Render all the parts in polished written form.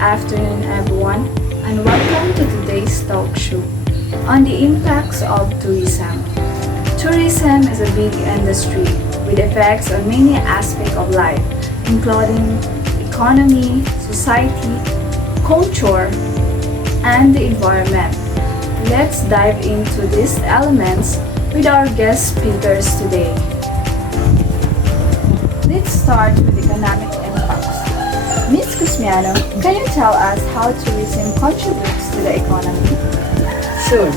afternoon, everyone, and welcome to today's talk show on the impacts of tourism. Tourism is a big industry with effects on many aspects of life, including economy, society, culture, and the environment. Let's dive into these elements with our guest speakers today. Let's start with economic impacts. Ms. Cusmiano, can you tell us how tourism contributes to the economy? Sure,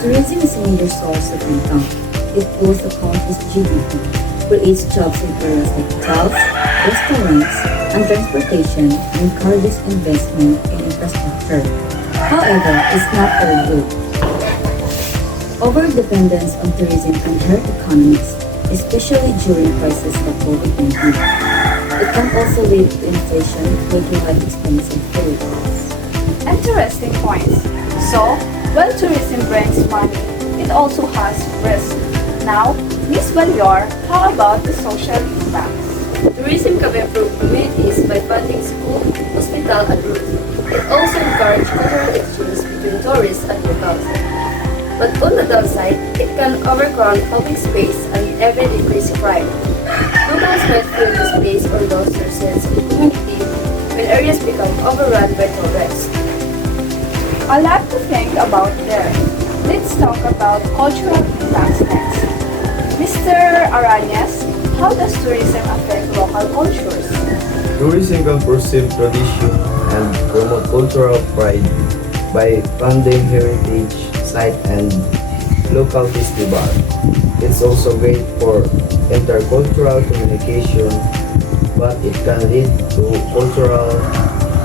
tourism is a major source of income. It boosts the country's GDP, creates jobs in areas like hotels, restaurants, and transportation, and encourages investment in infrastructure. However, it's not all good. Over-dependence on tourism can hurt economies, especially during crises like COVID-19. It can also lead to inflation, making life expensive for locals. Interesting points. So, while tourism brings money, it also has risk. Now, Ms. Valior, how about the social impacts? Tourism can improve communities by funding school, hospital, and roads. It also encourages cultural exchange between tourists and locals. But on the downside, it can overcrowd public space and even increase crime. Locals might feel displaced or lose their sense of community when areas become overrun by tourists. A lot to think about there. Let's talk about cultural impacts next. Mr. Arañas, how does tourism affect local cultures? Tourism can preserve tradition and promote cultural pride by funding heritage sites and local festivals. It's also great for intercultural communication, but it can lead to cultural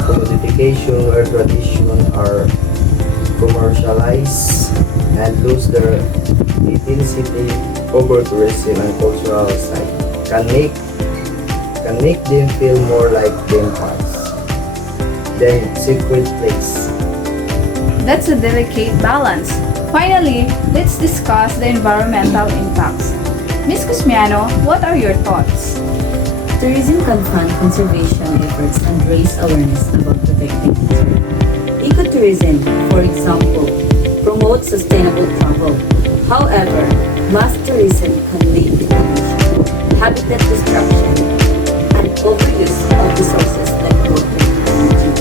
commodification where traditions are commercialized and lose their authenticity. Over tourism and cultural sites can make them feel more like theme parks than secret place. That's a delicate balance. Finally, let's discuss the environmental impacts. Ms. Cusmiano, what are your thoughts? Tourism can fund conservation efforts and raise awareness about protecting nature. Ecotourism, for example, promotes sustainable travel. However, mass tourism can lead to pollution, habitat destruction, and overuse of resources like water and energy.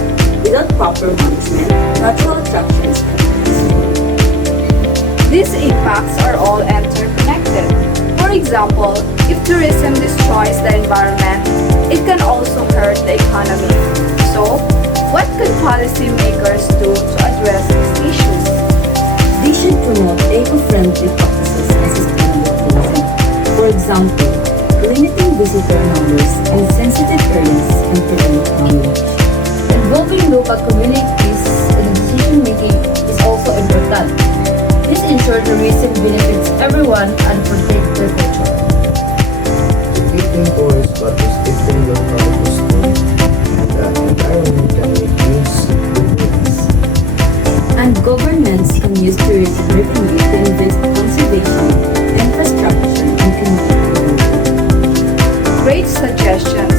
Without proper management, natural attractions can be destroyed. These impacts are all interconnected. For example, if tourism destroys the environment, it can also hurt the economy. So, what could policymakers do to address these issues? They should promote eco-friendly practices and sustainable tourism. For example, limiting visitor numbers in sensitive areas can prevent damage. Involving local communities in decision-making is also important. This ensures tourism benefits everyone and protects their culture. Educating tourists but restricting local custom and the environment can reduce good. And governments can use tourism revenue to invest in conservation, infrastructure, and community development. Great suggestions.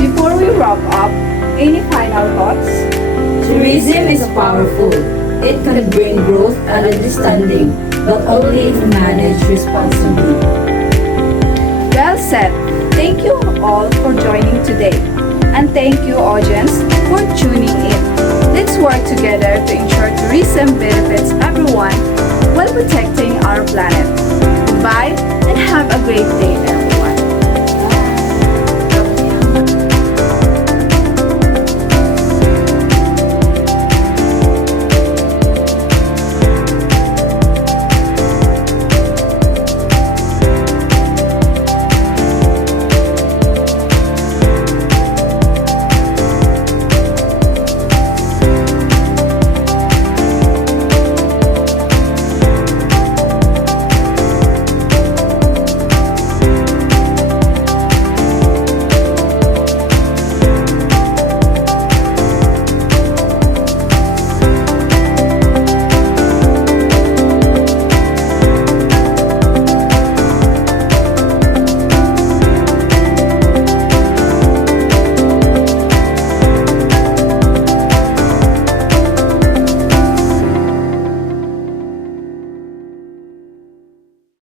Before we wrap up, any final thoughts? Tourism is powerful. It can bring growth and understanding, but only if managed responsibly. Well said. Thank you all for joining today. And thank you, audience, for tuning in. Let's work together to ensure tourism benefits everyone while protecting our planet.